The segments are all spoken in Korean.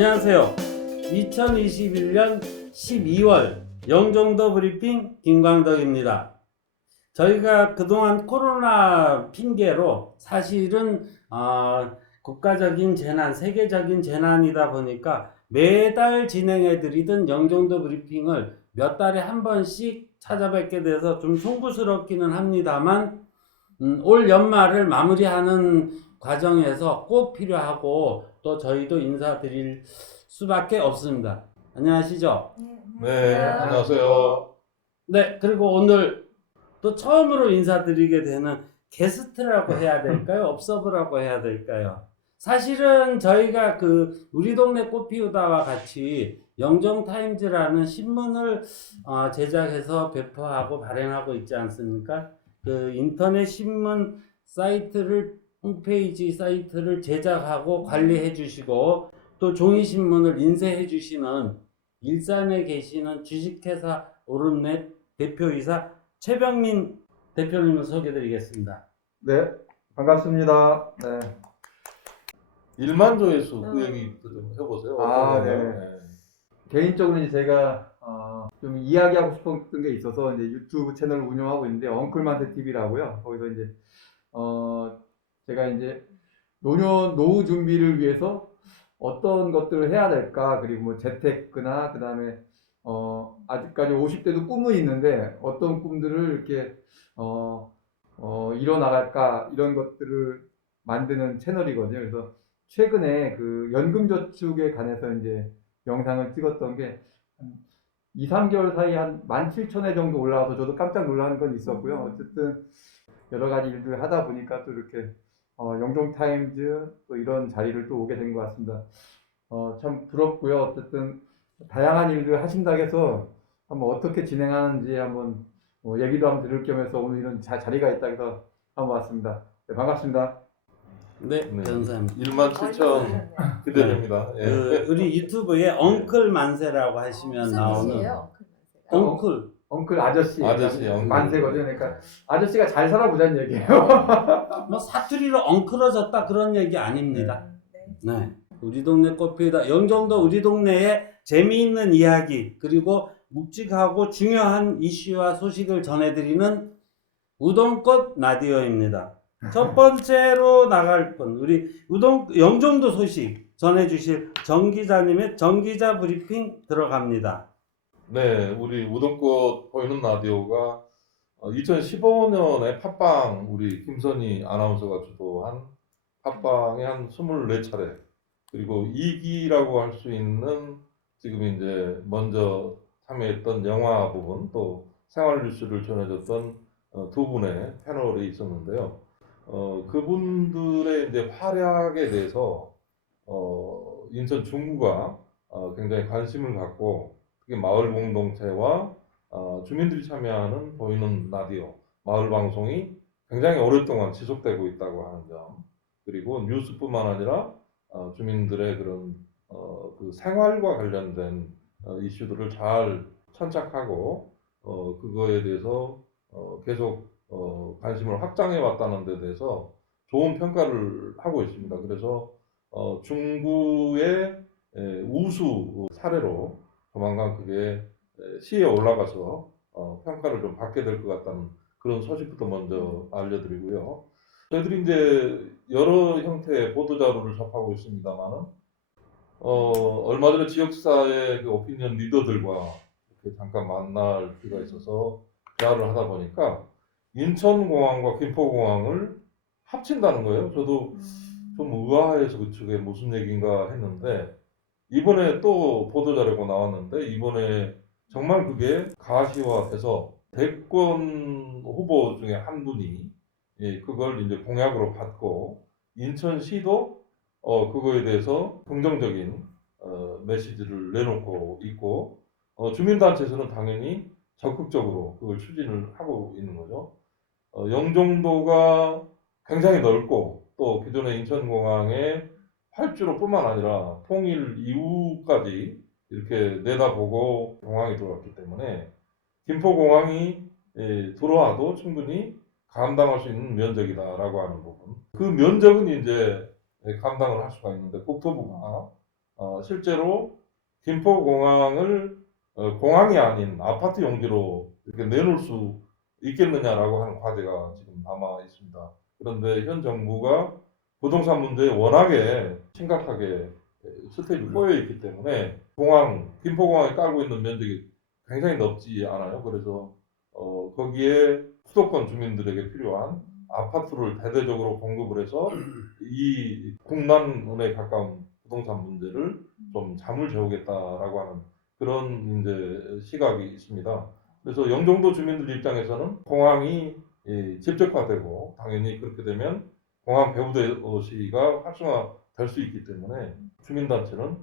안녕하세요. 2021년 12월 영종도 브리핑 김광덕입니다. 저희가 그동안 코로나 핑계로 사실은 국가적인 재난, 세계적인 재난이다 보니까 매달 진행해드리던 영종도 브리핑을 몇 달에 한 번씩 찾아뵙게 돼서 좀 송구스럽기는 합니다만 올 연말을 마무리하는 과정에서 꼭 필요하고 또 저희도 인사드릴 수밖에 없습니다. 안녕하시죠? 네, 안녕하세요. 네, 그리고 오늘 또 처음으로 인사드리게 되는 게스트라고 해야 될까요? 업서브라고 해야 될까요? 사실은 저희가 우리 동네 꽃피우다와 같이 영종타임즈라는 신문을 제작해서 배포하고 발행하고 있지 않습니까? 그 인터넷 신문 사이트를 홈페이지 사이트를 제작하고 관리해 주시고 또 종이신문을 인쇄해 주시는 일산에 계시는 주식회사 오름넷 대표이사 최병민 대표님을 소개드리겠습니다. 네, 반갑습니다. 네. 1만 조회수 그 얘기도 좀 해보세요. 아, 어떤 네. 건가요? 개인적으로 이제 제가 좀 이야기하고 싶었던 게 있어서 이제 유튜브 채널을 운영하고 있는데 엉클만세 TV라고요. 거기서 이제 제가 이제 노후 준비를 위해서 어떤 것들을 해야 될까, 그리고 뭐 재테크나 그다음에 아직까지 50대도 꿈은 있는데 어떤 꿈들을 이렇게 이뤄나갈까, 이런 것들을 만드는 채널이거든요. 그래서 최근에 그 연금저축에 관해서 이제 영상을 찍었던 게 한 2, 3개월 사이에 한 17,000회 정도 올라와서 저도 깜짝 놀라는 건 있었고요. 어쨌든 여러 가지 일들을 하다 보니까 또 이렇게 영종타임즈 또 이런 자리를 또 오게 된 것 같습니다. 참 부럽고요. 어쨌든 다양한 일들을 하신다고 해서 한번 어떻게 진행하는지 한번 얘기도 한번 들을 겸해서 오늘 이런 자리가 있다고 해서 한번 왔습니다. 네, 반갑습니다. 네, 네. 감사합니다. 1만 7천 기대됩니다. 예. 우리 유튜브에 엉클 만세라고 하시면 나오는 엉클 엉클 아저씨, 엉클. 만세거든요. 그러니까 아저씨가 잘 살아보자는 얘기예요. 뭐 사투리로 엉클어졌다 그런 얘기 아닙니다. 네. 우리 동네 꽃피우다 영종도 우리 동네에 재미있는 이야기 그리고 묵직하고 중요한 이슈와 소식을 전해드리는 우동꽃 라디오입니다. 첫 번째로 나갈 분 우리 영종도 소식 전해주실 정 기자님의 정 기자 브리핑 들어갑니다. 네, 우리 우동꽃 보이는 라디오가 2015년에 팟빵 우리 김선희 아나운서가 주도한 팟빵에 한 24차례 그리고 2기라고 할 수 있는 지금 이제 먼저 참여했던 영화 부분 또 생활 뉴스를 전해줬던 두 분의 패널이 있었는데요. 그분들의 이제 활약에 대해서 인천 중구가 굉장히 관심을 갖고 특히 마을 공동체와 주민들이 참여하는 보이는 라디오 마을 방송이 굉장히 오랫동안 지속되고 있다고 하는 점 그리고 뉴스뿐만 아니라 주민들의 그런 그 생활과 관련된 이슈들을 잘 천착하고 그거에 대해서 계속 관심을 확장해 왔다는 데 대해서 좋은 평가를 하고 있습니다. 그래서 중구의 우수 사례로 조만간 그게 시에 올라가서 평가를 좀 받게 될 것 같다는 그런 소식부터 먼저 알려드리고요. 저희들이 이제 여러 형태의 보도자료를 접하고 있습니다만은 얼마 전에 지역사회 그 오피니언 리더들과 이렇게 잠깐 만날 기회가 있어서 대화를 하다 보니까 인천공항과 김포공항을 합친다는 거예요. 저도 좀 의아해서 그쪽에 무슨 얘기인가 했는데 이번에 또 보도자료가 나왔는데 이번에 정말 그게 가시화돼서 대권 후보 중에 한 분이 그걸 이제 공약으로 받고 인천시도 그거에 대해서 긍정적인 메시지를 내놓고 있고 주민단체에서는 당연히 적극적으로 그걸 추진을 하고 있는 거죠. 영종도가 굉장히 넓고 또 기존의 인천공항의 활주로뿐만 아니라 통일 이후까지 이렇게 내다보고 공항이 들어왔기 때문에 김포공항이 들어와도 충분히 감당할 수 있는 면적이다라고 하는 부분. 그 면적은 이제 감당을 할 수가 있는데 국토부가 실제로 김포공항을 공항이 아닌 아파트 용지로 이렇게 내놓을 수 있겠느냐라고 하는 과제가 지금 남아 있습니다. 그런데 현 정부가 부동산 문제에 워낙에 심각하게 스텝이 꼬여 있기 때문에 김포공항에 깔고 있는 면적이 굉장히 넓지 않아요. 그래서 거기에 수도권 주민들에게 필요한 아파트를 대대적으로 공급을 해서 이 국난에 가까운 부동산 문제를 좀 잠을 재우겠다라고 하는 그런 이제 시각이 있습니다. 그래서 영종도 주민들 입장에서는 공항이 집적화되고 당연히 그렇게 되면 공항 배후대 도시가 활성화될 수 있기 때문에 주민단체는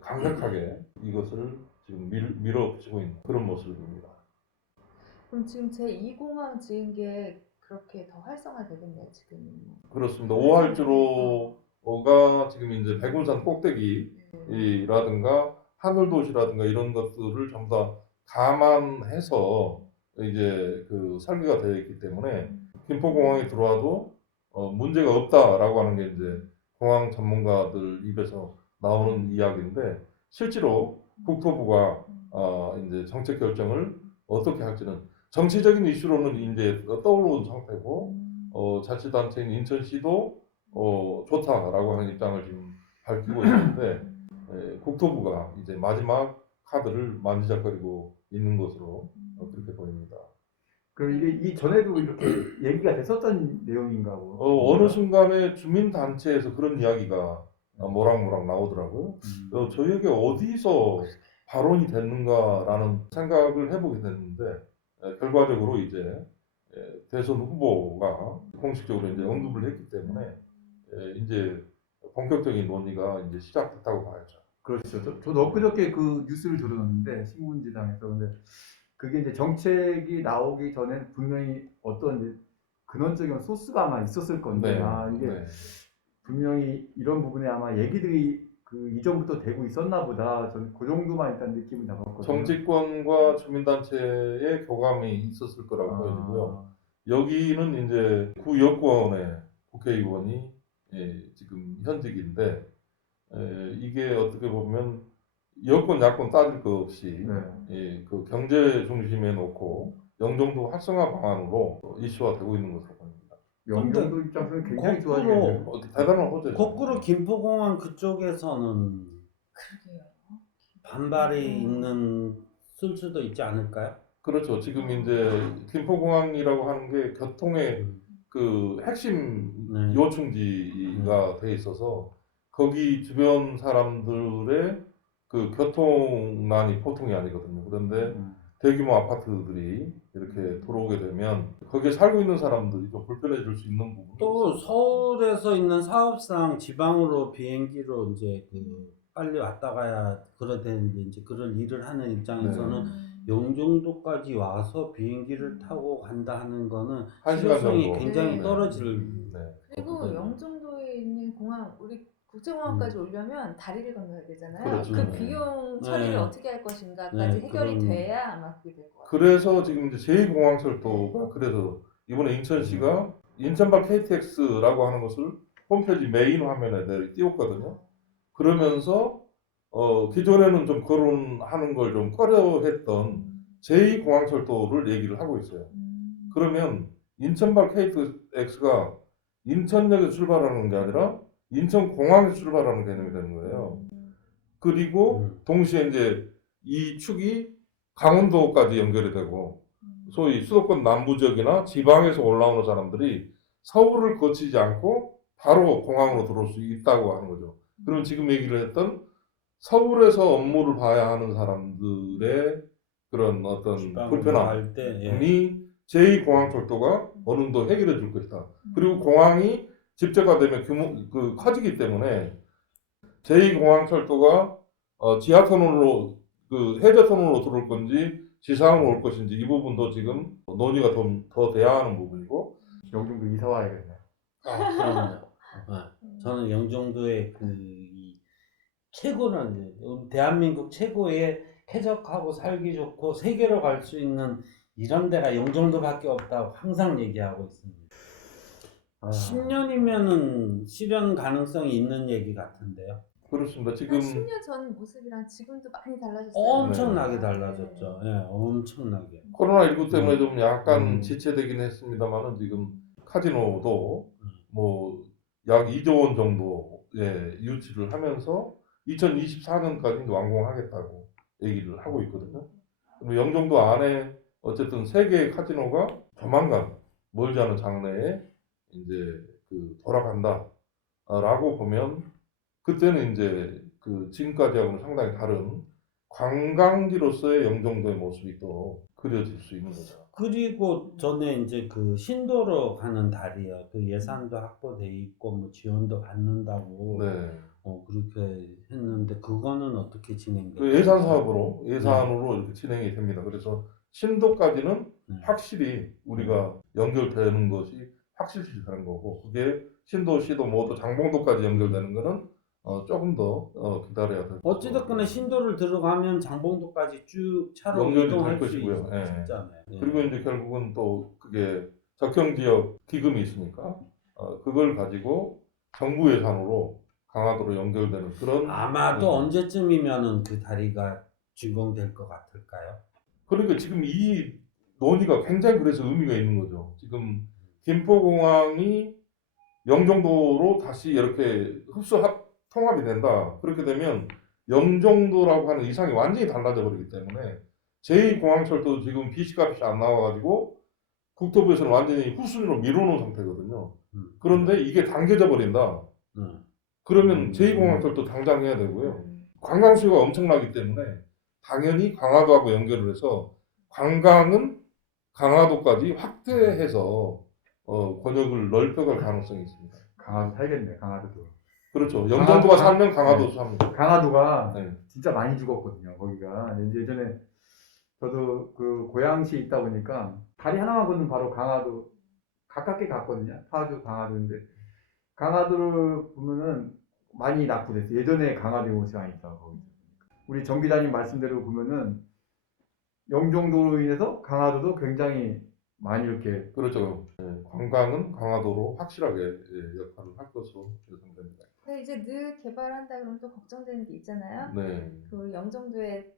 강력하게 이것을 지금 밀어붙이고 있는 그런 모습입니다. 그럼 지금 제2공항 지은 게 그렇게 더 활성화되겠네요, 지금. 그렇습니다. 5할주로가 지금 이제 백운산 꼭대기라든가 하늘도시라든가 이런 것들을 전부 다 감안해서 이제 그 설계가 되어 있기 때문에 김포공항에 들어와도 문제가 없다라고 하는 게 이제 공항 전문가들 입에서 나오는 이야기인데 실제로 국토부가 이제 정책 결정을 어떻게 할지는 정치적인 이슈로는 이제 떠오르는 상태고 자치단체인 인천시도 좋다라고 하는 입장을 지금 밝히고 있는데 국토부가 이제 마지막 카드를 만지작거리고 있는 것으로 그렇게 보입니다. 그럼 이게 이전에도 이렇게 얘기가 됐었던 내용인가 보. 어느 순간에 주민단체에서 그런 이야기가 모락모락 나오더라고요. 저희에게 어디서 발언이 됐는가라는 생각을 해보게 됐는데 결과적으로 이제 대선 후보가 공식적으로 이제 언급을 했기 때문에 이제 본격적인 논의가 이제 시작됐다고 봐야죠. 그렇죠. 저도 엊그저께 그 뉴스를 들었는데 신문지상에서 근데 그게 이제 정책이 나오기 전에 분명히 어떤 이제 근원적인 소스가 아마 있었을 건데 이게 분명히 이런 부분에 아마 얘기들이 그 이전부터 되고 있었나 보다. 저는 그 정도만 일단 느낌을 잡았거든요. 정치권과 주민단체의 교감이 있었을 거라고 보여지고요. 여기는 이제 구 여권의 국회의원이 지금 현직인데 이게 어떻게 보면 여권 야권 따질 것 없이 그 경제 중심에 놓고 영종도 활성화 방안으로 이슈화되고 있는 것으로 보입니다. 영종도 입장에서는 굉장히 좋아지겠네요. 대단한 호재죠. 거꾸로 김포공항 그쪽에서는 그러게요. 반발이 쓸 수도 있지 않을까요? 그렇죠. 지금 이제 김포공항이라고 하는 게 교통의 그 핵심 요충지가 돼 있어서 거기 주변 사람들의 그 교통난이 보통이 아니거든요. 그런데 대규모 아파트들이 이렇게 들어오게 되면 거기에 살고 있는 사람들이 좀 불편해질 수 있는 부분도 또 있습니다. 서울에서 있는 사업상 지방으로 비행기로 이제 빨리 왔다 가야 그래야 되는데 이제 그런 일을 하는 입장에서는 영종도까지 와서 비행기를 타고 간다 하는 거는 한 시간 실효성이 정도. 굉장히 네. 떨어질 그리고 거거든요. 영종도에 있는 공항, 우리 국제공항까지 오려면 다리를 건너야 되잖아요. 그렇죠. 그 비용 처리를 네. 어떻게 할 것인가까지 네, 해결이 그런- 돼야 아마 그게 될 것 같아요. 그래서 지금 이제 제2공항철도가 그래서 이번에 인천시가 인천발 KTX라고 하는 것을 홈페이지 메인 화면에 띄웠거든요. 그러면서 기존에는 좀 거론하는 걸 좀 꺼려했던 제2공항철도를 얘기를 하고 있어요. 그러면 인천발 KTX가 인천역에서 출발하는 게 아니라 인천공항에서 출발하는 개념이 되는 거예요. 그리고 동시에 이제 이 축이 강원도까지 연결이 되고 소위 수도권 남부 지역이나 지방에서 올라오는 사람들이 서울을 거치지 않고 바로 공항으로 들어올 수 있다고 하는 거죠. 그럼 지금 얘기를 했던 서울에서 업무를 봐야 하는 사람들의 그런 어떤 불편함이 제2공항철도가 어느 정도 해결해 줄 것이다. 그리고 공항이 집적화되면 커지기 때문에 제2공항철도가 지하터널로 해저터널로 들어올 건지 지상으로 올 것인지 이 부분도 지금 논의가 좀 더 돼야 하는 부분이고. 영종도 이사 와야겠네. 그럼요. 저는 영종도의 이 최고는 대한민국 최고의 쾌적하고 살기 좋고 세계로 갈 수 있는 이런 데가 영종도밖에 없다고 항상 얘기하고 있습니다. 10년이면은 실현 가능성이 있는 얘기 같은데요. 그렇습니다. 지금 한 10년 전 모습이랑 지금도 많이 달라졌어요. 엄청나게 네. 달라졌죠. 예, 엄청나게. 코로나19 때문에 좀 약간 음. 지체되긴 했습니다만은 지금 카지노도 뭐 약 2조 원 정도의 유치를 하면서 2024년까지 완공하겠다고 얘기를 하고 있거든요. 그럼 영종도 안에 어쨌든 세 개의 카지노가 조만간 멀지 않은 장래에 이제 그 돌아간다라고 보면 그때는 이제 그 지금까지하고는 상당히 다른 관광지로서의 영종도의 모습이 또 그려질 수 있는 거죠. 그리고 전에 이제 그 신도로 가는 다리요. 그 예산도 확보돼 있고 뭐 지원도 받는다고 네. 그렇게 했는데 그거는 어떻게 진행돼요? 그 예산 사업으로 예산으로 이렇게 진행이 됩니다. 그래서 신도까지는 네. 확실히 우리가 연결되는 것이 확실시 되는 거고 그게 신도, 시도, 모두 장봉도까지 연결되는 거는 조금 더 기다려야 될 어찌됐거나 신도를 들어가면 장봉도까지 쭉 차로 연결이 이동할 될 수 것이고요. 예. 있잖아요. 예. 그리고 이제 결국은 또 그게 적경지역 기금이 있으니까 그걸 가지고 정부 예산으로 강화도로 연결되는 그런 아마도 언제쯤이면은 그 다리가 준공될 것 같을까요? 그러니까 지금 이 논의가 굉장히 그래서 의미가 있는 거죠. 지금 김포공항이 영종도로 다시 이렇게 통합이 된다. 그렇게 되면 영종도라고 하는 이상이 완전히 달라져 버리기 때문에 제2공항철도 지금 BC값이 안 나와가지고 국토부에서는 완전히 후순위로 밀어놓은 상태거든요. 그런데 이게 당겨져 버린다. 그러면 제2공항철도 당장 해야 되고요. 관광 수요가 엄청나기 때문에 당연히 강화도하고 연결을 해서 관광은 강화도까지 확대해서 권역을 넓혀갈 가능성이 있습니다. 강화도 살겠네, 강화도도. 그렇죠. 영종도가 살면 강화도도 네. 삽니다. 강화도가 네. 진짜 많이 죽었거든요. 거기가 예전에 저도 그 고양시에 있다 보니까 다리 하나만 건너면 바로 강화도 가깝게 갔거든요. 파주 강화도인데 강화도를 보면은 많이 낙후됐어요. 예전에 강화도에 오지 않았다 거기. 우리 정 기자님 말씀대로 보면은 영종도로 인해서 강화도도 굉장히 많이 이렇게 그렇죠. 관광은 강화도로 확실하게 역할을 할 것으로 예상됩니다. 근데 이제 늘 개발한다 그러면 또 걱정되는 게 있잖아요. 네. 그 영종도의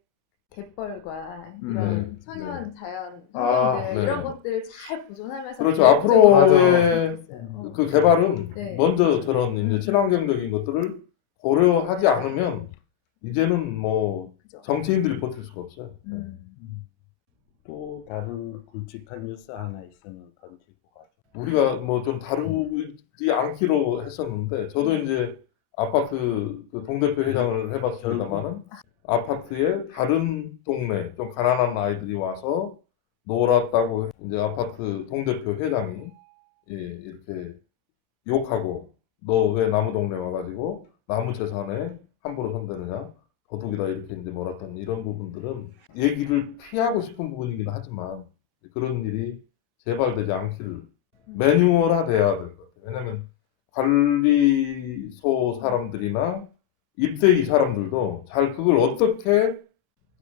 갯벌과 네. 이런 천연 자연 아, 환경들 네. 이런 것들을 잘 보존하면서 그렇죠. 계획적으로 앞으로의 있어요. 그 개발은 네. 먼저 저런 이제 친환경적인 것들을 고려하지 않으면 이제는 뭐 그죠. 정치인들이 버틸 수가 없어요. 또 다른 굵직한 뉴스 하나 있으면 던지고 가죠. 우리가 뭐 좀 다루지 않기로 했었는데 저도 이제 아파트 그 동대표 회장을 해봤습니다만은 아파트에 다른 동네 좀 가난한 아이들이 와서 놀았다고 이제 아파트 동대표 회장이 이렇게 욕하고 너 왜 남의 동네 와가지고 남의 재산에 함부로 손대느냐 도둑이다 이렇게 이제 몰았던 이런 부분들은 얘기를 피하고 싶은 부분이긴 하지만 그런 일이 재발되지 않기를 매뉴얼화돼야 될 것 같아요. 왜냐하면 관리소 사람들이나 입대 이 사람들도 잘 그걸 어떻게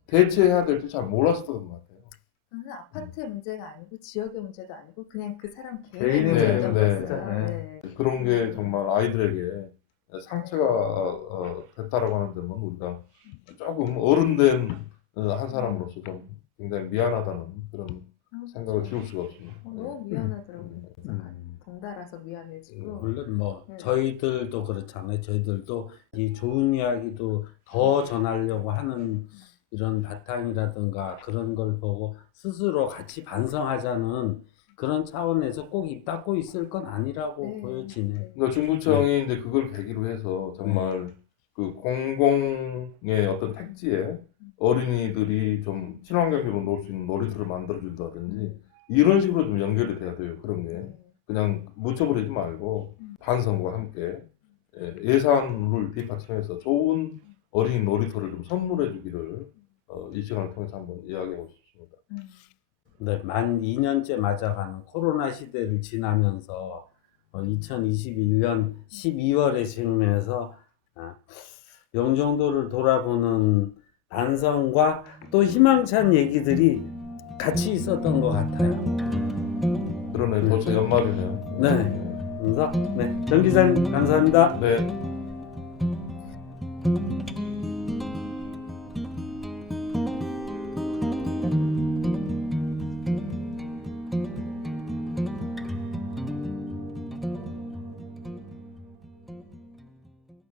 대처해야 될지 잘 몰랐었던 것 같아요. 저는 아파트의 문제가 아니고 지역의 문제도 아니고 그냥 그 사람 개인의 개인의 문제였던 문제, 거였어요. 네. 네. 그런 게 정말 아이들에게 상처가 됐다라고 하는 점은 우리가 조금 어른된 한 사람으로서 좀 굉장히 미안하다는 그런 생각을 지울 수가 없습니다. 너무 미안하더라고요. 덩달아서 미안해지고. 물론 뭐 네. 저희들도 그렇잖아요. 저희들도 이 좋은 이야기도 더 전하려고 하는 이런 바탕이라든가 그런 걸 보고 스스로 같이 반성하자는 그런 차원에서 꼭 입 닫고 있을 건 아니라고 네. 보여지네. 그러니까 중구청이 이제 그걸 계기로 해서 정말 그 공공의 어떤 택지에 어린이들이 좀 친환경적으로 놀 수 있는 놀이터를 만들어준다든지 이런 식으로 좀 연결이 돼야 돼요. 그런 게 그냥 묻혀버리지 말고 반성과 함께 예산을 뒷받침해서 좋은 어린이 놀이터를 좀 선물해 주기를 이 시간을 통해서 한번 이야기하고 싶습니다. 네, 만 2년째 맞아가는 코로나 시대를 지나면서 2021년 12월에 지금에서 영종도를 돌아보는 반성과 또 희망찬 얘기들이 같이 있었던 것 같아요. 그러네 벌써 연말이네요. 네, 그래서 정 기자님 감사합니다. 네.